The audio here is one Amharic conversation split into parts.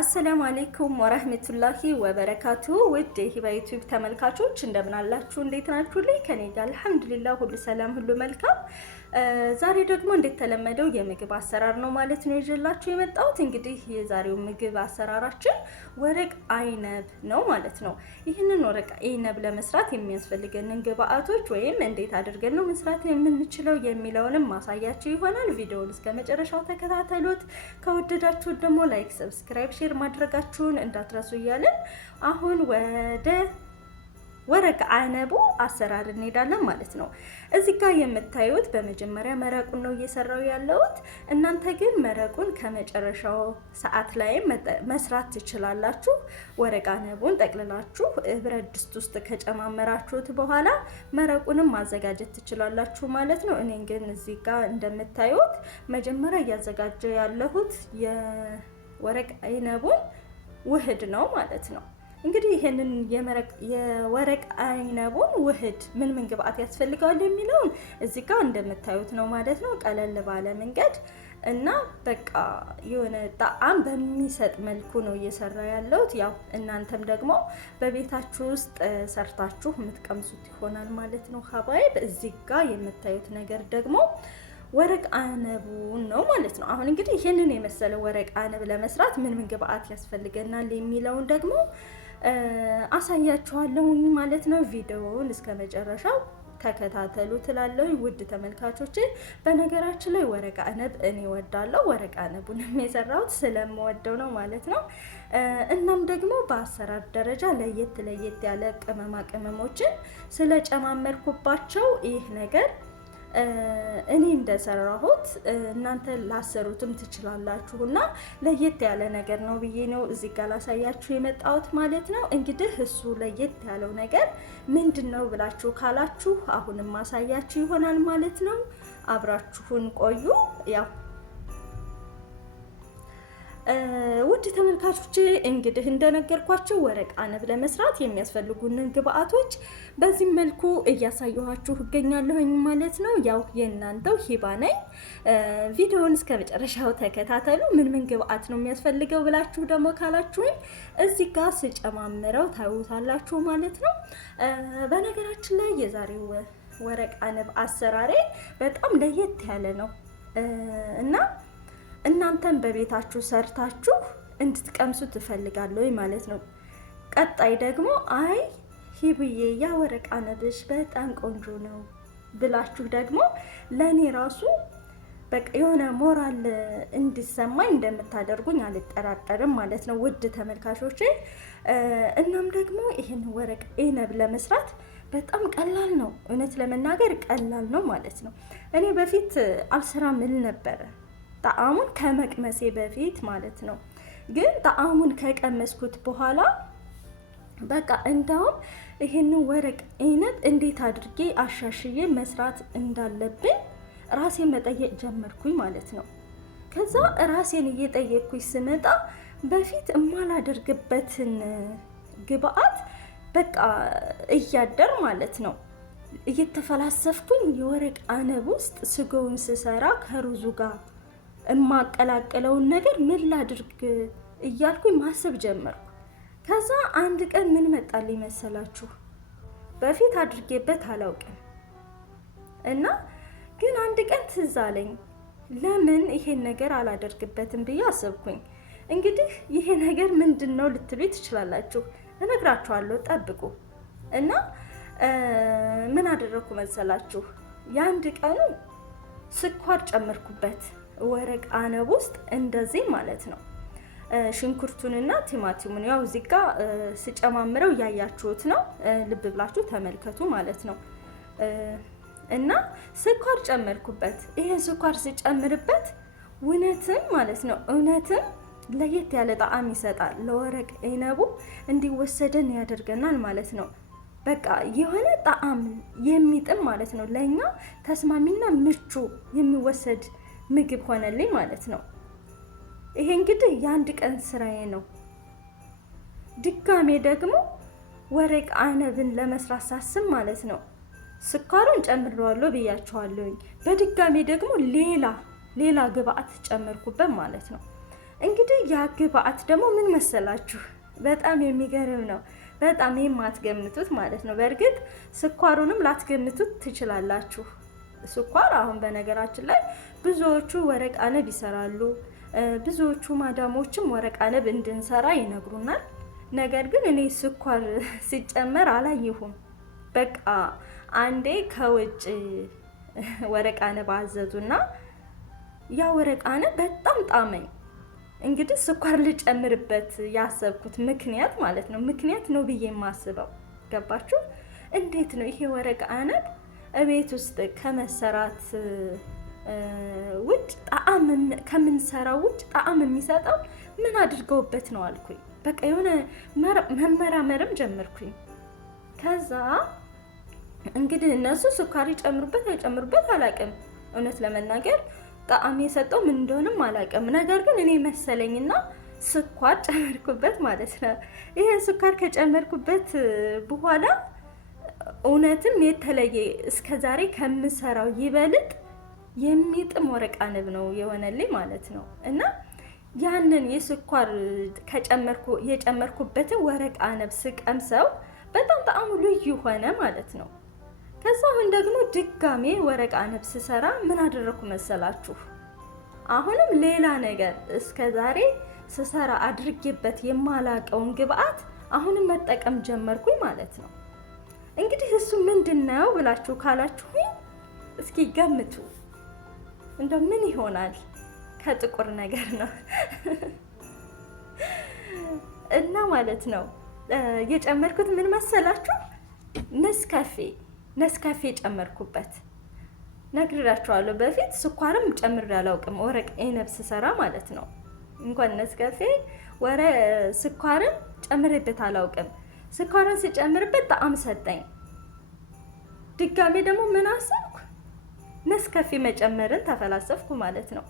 አሰላሙ አለይኩም ወራህመቱላሂ ወበረካቱ። ውድ የሂባ ዩቲዩብ ተመልካቾች እንደምን አላችሁ? እንዴት ናችሁ? ከኔ ጋር አልሐምዱሊላህ ሁሉ ሰላም ሁሉ መልካም። ዛሬ ደግሞ እንደተለመደው የምግብ አሰራር ነው ማለት ነው ይዤላችሁ የመጣሁት። እንግዲህ የዛሬው ምግብ አሰራራችን ወረቅ አይነብ ነው ማለት ነው። ይህንን ወረቅ አይነብ ለመስራት የሚያስፈልገንን ግብአቶች ወይም እንዴት አድርገን ነው መስራት የምንችለው የሚለውንም ማሳያችሁ ይሆናል። ቪዲዮውን እስከ መጨረሻው ተከታተሉት። ከወደዳችሁ ደግሞ ላይክ፣ ሰብስክራይብ፣ ሼር ማድረጋችሁን እንዳትረሱ እያለን አሁን ወደ ወረቅ አይነቡ አሰራር እንሄዳለን ማለት ነው። እዚህ ጋር የምታዩት በመጀመሪያ መረቁን ነው እየሰራው ያለሁት። እናንተ ግን መረቁን ከመጨረሻው ሰዓት ላይ መስራት ትችላላችሁ። ወረቅ አይነቡን ጠቅልላችሁ ብረት ድስት ውስጥ ከጨማመራችሁት በኋላ መረቁንም ማዘጋጀት ትችላላችሁ ማለት ነው። እኔ ግን እዚህ ጋር እንደምታዩት መጀመሪያ እያዘጋጀ ያለሁት የወረቅ አይነቡን ውህድ ነው ማለት ነው። እንግዲህ ይሄንን የወረቅ አይነቡን ውህድ ምን ግብአት ያስፈልገዋል የሚለውን እዚህ ጋር እንደምታዩት ነው ማለት ነው። ቀለል ባለ መንገድ እና በቃ የሆነ ጣዕም በሚሰጥ መልኩ ነው እየሰራ ያለሁት። ያው እናንተም ደግሞ በቤታችሁ ውስጥ ሰርታችሁ የምትቀምሱት ይሆናል ማለት ነው። ሀባይብ እዚህ ጋር የምታዩት ነገር ደግሞ ወረቅ አይነቡን ነው ማለት ነው። አሁን እንግዲህ ይሄንን የመሰለ ወረቅ አይነብ ለመስራት ምን ግብአት ያስፈልገናል የሚለውን ደግሞ አሳያችኋለሁ ማለት ነው። ቪዲዮውን እስከ መጨረሻው ተከታተሉ ትላለሁ ውድ ተመልካቾቼ። በነገራችን ላይ ወረቅ አይነብ እኔ እወዳለሁ። ወረቅ አይነቡን የሰራሁት ስለምወደው ነው ማለት ነው። እናም ደግሞ በአሰራር ደረጃ ለየት ያለ ቅመማ ቅመሞችን ስለጨማመርኩባቸው ይህ ነገር እኔ እንደሰራሁት እናንተ ላሰሩትም ትችላላችሁና ለየት ያለ ነገር ነው ብዬ ነው እዚህ ጋር ላሳያችሁ የመጣሁት ማለት ነው። እንግዲህ እሱ ለየት ያለው ነገር ምንድነው ብላችሁ ካላችሁ አሁንም ማሳያችሁ ይሆናል ማለት ነው። አብራችሁን ቆዩ። ያው ውድ ተመልካቾቼ እንግዲህ እንደነገርኳችሁ ወረቅ አይነብ ለመስራት የሚያስፈልጉንን ግብአቶች በዚህ መልኩ እያሳየኋችሁ እገኛለሁኝ ማለት ነው። ያው የእናንተው ሂባ ነኝ። ቪዲዮውን እስከ መጨረሻው ተከታተሉ። ምን ግብአት ነው የሚያስፈልገው ብላችሁ ደግሞ ካላችሁኝ እዚህ ጋር ስጨማምረው ታዩታላችሁ ማለት ነው። በነገራችን ላይ የዛሬው ወረቅ አይነብ አሰራሬ በጣም ለየት ያለ ነው እና እናንተም በቤታችሁ ሰርታችሁ እንድትቀምሱ ትፈልጋለሁ ማለት ነው። ቀጣይ ደግሞ አይ ሂብዬ ያ ወረቅ አይነብሽ በጣም ቆንጆ ነው ብላችሁ ደግሞ ለኔ ራሱ በቃ የሆነ ሞራል እንዲሰማኝ እንደምታደርጉኝ አልጠራጠርም ማለት ነው ውድ ተመልካቾቼ። እናም ደግሞ ይሄን ወረቅ አይነብ ለመስራት በጣም ቀላል ነው። እውነት ለመናገር ቀላል ነው ማለት ነው። እኔ በፊት አልሰራም እል ነበረ ጣዕሙን ከመቅመሴ በፊት ማለት ነው። ግን ጣዕሙን ከቀመስኩት በኋላ በቃ እንደውም ይሄንን ወረቅ አይነብ እንዴት አድርጌ አሻሽዬ መስራት እንዳለብኝ ራሴን መጠየቅ ጀመርኩኝ ማለት ነው። ከዛ ራሴን እየጠየቅኩኝ ስመጣ በፊት እማላደርግበትን ግብአት በቃ እያደር ማለት ነው እየተፈላሰፍኩኝ የወረቅ አይነብ ውስጥ ስጎውን ስሰራ ከሩዙ ጋር እማቀላቀለውን ነገር ምን ላድርግ እያልኩኝ ማሰብ ጀመርኩ። ከዛ አንድ ቀን ምን መጣልኝ መሰላችሁ? በፊት አድርጌበት አላውቅም እና ግን አንድ ቀን ትዝ አለኝ ለምን ይሄን ነገር አላደርግበትም ብዬ አሰብኩኝ። እንግዲህ ይሄ ነገር ምንድነው ልትሉ ትችላላችሁ። እነግራችኋለሁ፣ ጠብቁ። እና ምን አደረኩ መሰላችሁ? የአንድ ቀኑ ስኳር ጨመርኩበት ወረቅ አይነብ ውስጥ እንደዚህ ማለት ነው። ሽንኩርቱንና ቲማቲሙን ያው እዚህ ጋር ስጨማምረው ያያችሁት ነው። ልብ ብላችሁ ተመልከቱ ማለት ነው። እና ስኳር ጨመርኩበት። ይሄን ስኳር ሲጨምርበት እውነትም ማለት ነው እውነትም ለየት ያለ ጣዕም ይሰጣል። ለወረቅ አይነቡ እንዲወሰደን ያደርገናል ማለት ነው። በቃ የሆነ ጣዕም የሚጥም ማለት ነው። ለኛ ተስማሚና ምቹ የሚወሰድ ምግብ ሆነልኝ ማለት ነው። ይሄ እንግዲህ የአንድ ቀን ስራዬ ነው። ድጋሜ ደግሞ ወረቅ አይነብን ለመስራት ሳስብ ማለት ነው ስኳሩን ጨምሬዋለሁ ብያችኋለሁኝ። በድጋሜ ደግሞ ሌላ ግብአት ጨመርኩበት ማለት ነው። እንግዲህ ያ ግብአት ደግሞ ምን መሰላችሁ? በጣም የሚገርም ነው። በጣም የማትገምቱት ማለት ነው። በእርግጥ ስኳሩንም ላትገምቱት ትችላላችሁ። ስኳር አሁን በነገራችን ላይ ብዙዎቹ ወረቅ አነብ ይሰራሉ። ብዙዎቹ ማዳሞችም ወረቅ አነብ እንድንሰራ ይነግሩናል። ነገር ግን እኔ ስኳር ሲጨመር አላየሁም። በቃ አንዴ ከውጭ ወረቅ አነብ አዘዙና ያ ወረቅ አነብ በጣም ጣመኝ። እንግዲህ ስኳር ልጨምርበት ያሰብኩት ምክንያት ማለት ነው ምክንያት ነው ብዬ የማስበው ገባችሁ? እንዴት ነው ይሄ ወረቅ አነብ እቤት ውስጥ ከመሰራት ውጭ ጣዕም ከምንሰራው ውጭ ጣዕም የሚሰጠው ምን አድርገውበት ነው አልኩኝ። በቃ የሆነ መመራመርም ጀመርኩኝ። ከዛ እንግዲህ እነሱ ስኳር ይጨምሩበት አይጨምሩበት አላውቅም፣ እውነት ለመናገር ጣዕም የሰጠው ምን እንደሆነም አላውቅም። ነገር ግን እኔ መሰለኝና ስኳር ጨመርኩበት ማለት ነው። ይሄ ስኳር ከጨመርኩበት በኋላ እውነትም የተለየ እስከዛሬ ከምሰራው ይበልጥ የሚጥም ወረቅ አነብ ነው የሆነልኝ ማለት ነው። እና ያንን የስኳር የጨመርኩበትን ወረቅ አነብ ስቀምሰው በጣም ጣዕሙ ልዩ ሆነ ማለት ነው። ከዛ አሁን ደግሞ ድጋሜ ወረቅ አነብ ስሰራ ምን አደረኩ መሰላችሁ? አሁንም ሌላ ነገር እስከዛሬ ስሰራ አድርጌበት የማላቀውን ግብአት አሁንም መጠቀም ጀመርኩኝ ማለት ነው። እንግዲህ እሱ ምንድነው ብላችሁ ካላችሁኝ እስኪ ገምቱ። እንደው ምን ይሆናል? ከጥቁር ነገር ነው እና ማለት ነው የጨመርኩት ምን መሰላችሁ? ነስካፌ ጨመርኩበት። ነግራችኋለሁ በፊት ስኳርም ጨምሬ አላውቅም ወረቅ አነብ ስሰራ ማለት ነው። እንኳን ነስካፌ ስኳርም ጨምሬበት አላውቅም። ስኳርን ስጨምርበት ጣዕም ሰጠኝ። ድጋሜ ደግሞ ምን አሰብኩ? ነስካፌ መጨመርን ተፈላሰፍኩ ማለት ነው።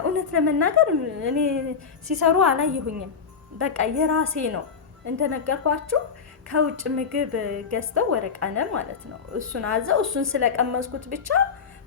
እውነት ለመናገር እኔ ሲሰሩ አላየሁኝም። በቃ የራሴ ነው እንደነገርኳችሁ ከውጭ ምግብ ገዝተው ወረቅ አነብ ማለት ነው እሱን አዘው እሱን ስለቀመስኩት ብቻ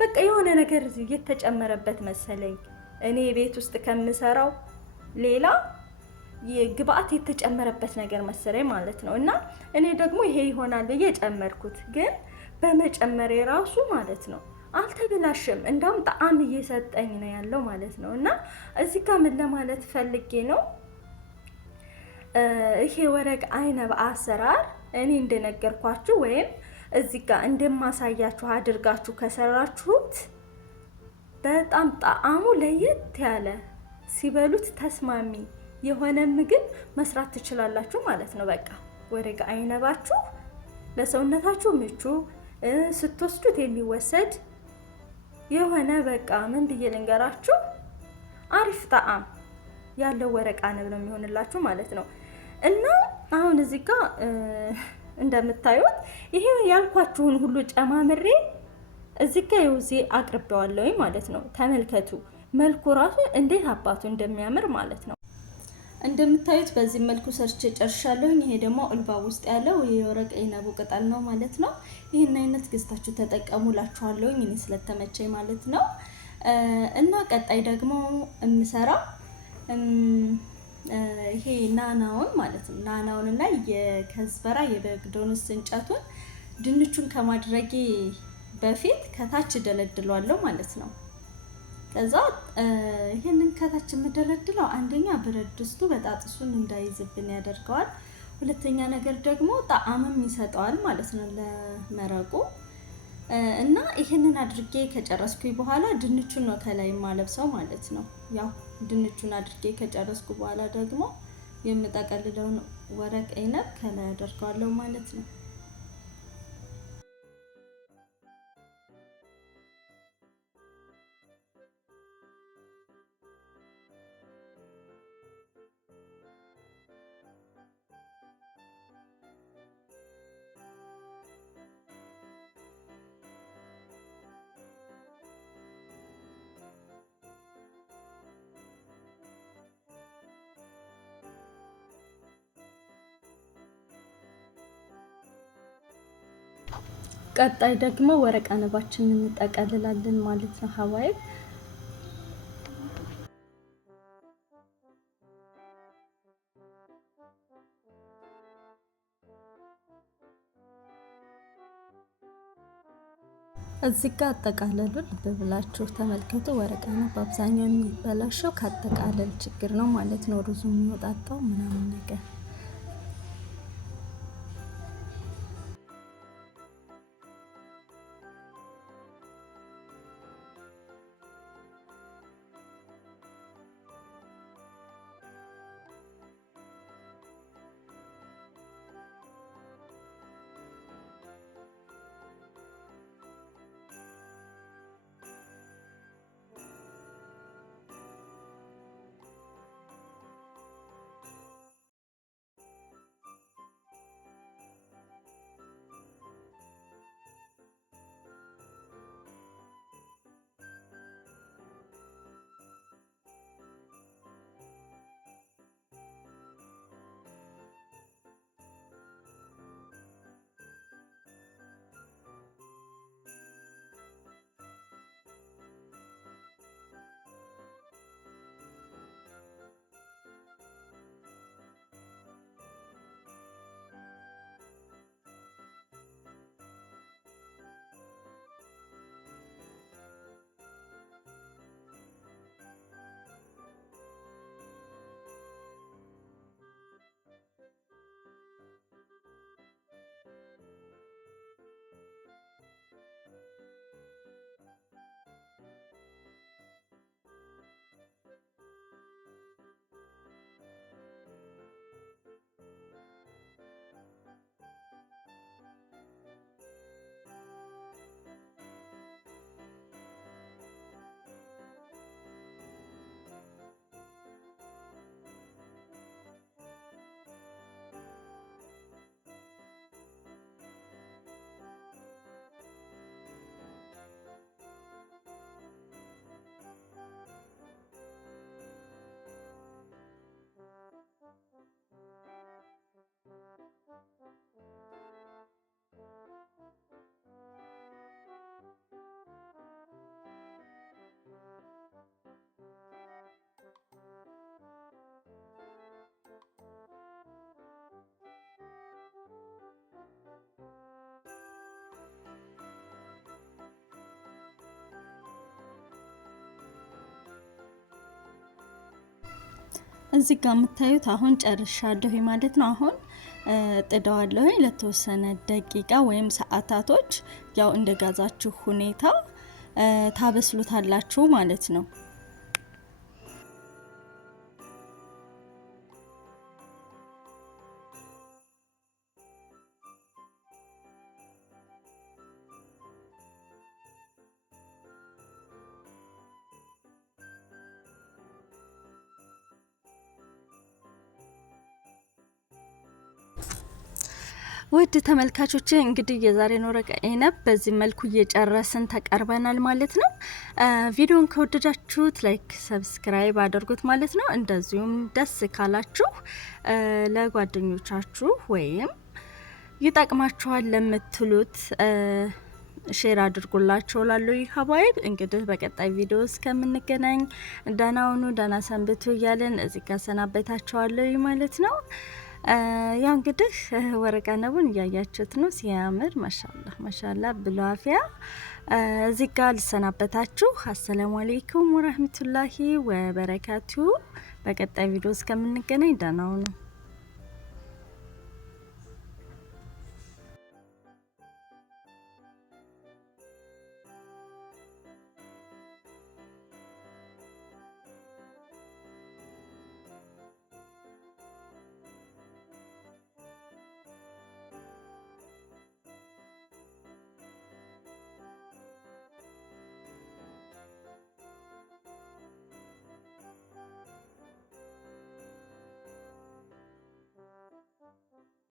በቃ የሆነ ነገር የተጨመረበት መሰለኝ። እኔ ቤት ውስጥ ከምሰራው ሌላ የግብአት የተጨመረበት ነገር መሰለኝ ማለት ነው። እና እኔ ደግሞ ይሄ ይሆናል ብዬ ጨመርኩት። ግን በመጨመሬ ራሱ ማለት ነው አልተበላሽም፣ እንደውም ጣዕም እየሰጠኝ ነው ያለው ማለት ነው። እና እዚህ ጋር ምን ለማለት ፈልጌ ነው፣ ይሄ ወረቅ አነብ አሰራር እኔ እንደነገርኳችሁ ወይም እዚህ ጋር እንደማሳያችሁ አድርጋችሁ ከሰራችሁት በጣም ጣዕሙ ለየት ያለ ሲበሉት ተስማሚ የሆነ ምግብ መስራት ትችላላችሁ ማለት ነው። በቃ ወረቅ አነባችሁ ለሰውነታችሁ ምቹ ስትወስዱት የሚወሰድ የሆነ በቃ ምን ብዬ ልንገራችሁ አሪፍ ጣዕም ያለው ወረቅ አነብ ነው የሚሆንላችሁ ማለት ነው። እና አሁን እዚህ ጋር እንደምታዩት ይሄ ያልኳችሁን ሁሉ ጨማምሬ እዚህ ጋር ይውዚ አቅርቤዋለሁ ማለት ነው። ተመልከቱ መልኩ ራሱ እንዴት አባቱ እንደሚያምር ማለት ነው። እንደምታዩት በዚህ መልኩ ሰርቼ ጨርሻለሁ። ይሄ ደግሞ እልባብ ውስጥ ያለው የወረቅ አነቡ ቅጠል ነው ማለት ነው። ይሄን አይነት ገዝታችሁ ተጠቀሙላችኋለሁ እኔ ስለተመቸኝ ማለት ነው። እና ቀጣይ ደግሞ እንሰራ ይሄ ናናውን ማለት ነው። ናናውን እና የከዝበራ የበግዶንስ እንጨቱን ድንቹን ከማድረጌ በፊት ከታች ደለድሏለሁ ማለት ነው። ከዛ ይሄንን ከታች የምደለድለው አንደኛ ብረት ድስቱ በጣጥሱን እንዳይዝብን ያደርገዋል። ሁለተኛ ነገር ደግሞ ጣዕምም ይሰጠዋል ማለት ነው ለመረቁ። እና ይሄንን አድርጌ ከጨረስኩኝ በኋላ ድንቹን ነው ከላይ ማለብሰው ማለት ነው። ያው ድንቹን አድርጌ ከጨረስኩ በኋላ ደግሞ የምጠቀልለውን ወረቅ አነብ ከላይ አደርጋለሁ ማለት ነው። ቀጣይ ደግሞ ወረቅ አነባችንን እንጠቀልላለን ማለት ነው ሀዋይ እዚህ ጋር አጠቃለሉ ልብ ብላችሁ ተመልከቱ። ወረቀ ነው በአብዛኛው የሚበላሸው ከአጠቃለል ችግር ነው ማለት ነው። ሩዙ የሚወጣጣው ምናምን ነገር እዚህ ጋር የምታዩት አሁን ጨርሻለሁ ማለት ነው። አሁን ጥደዋለሁ ለተወሰነ ደቂቃ ወይም ሰዓታቶች፣ ያው እንደ ጋዛችሁ ሁኔታ ታበስሉታላችሁ ማለት ነው። ውድ ተመልካቾች እንግዲህ የዛሬን ወረቀ ዒነብ በዚህ መልኩ እየጨረስን ተቀርበናል ማለት ነው። ቪዲዮን ከወደዳችሁት ላይክ፣ ሰብስክራይብ አድርጉት ማለት ነው። እንደዚሁም ደስ ካላችሁ ለጓደኞቻችሁ ወይም ይጠቅማችኋል ለምትሉት ሼር አድርጉላችሁ ላሉ ሀባይብ። እንግዲህ በቀጣይ ቪዲዮ እስከምንገናኝ ደህና ሁኑ፣ ደህና ሰንብቱ እያለን እዚህ ጋር ሰናበታችኋለሁ ማለት ነው። ያው እንግዲህ ወረቀ ዒነቡን እያያችሁት ነው፣ ሲያምር ማሻአላህ ማሻአላህ ብሎ አፊያ። እዚህ ጋር ልሰናበታችሁ። አሰላሙ አለይኩም ወራህመቱላሂ ወበረካቱ። በቀጣይ ቪዲዮ እስከምንገናኝ ደህና ሁኑ።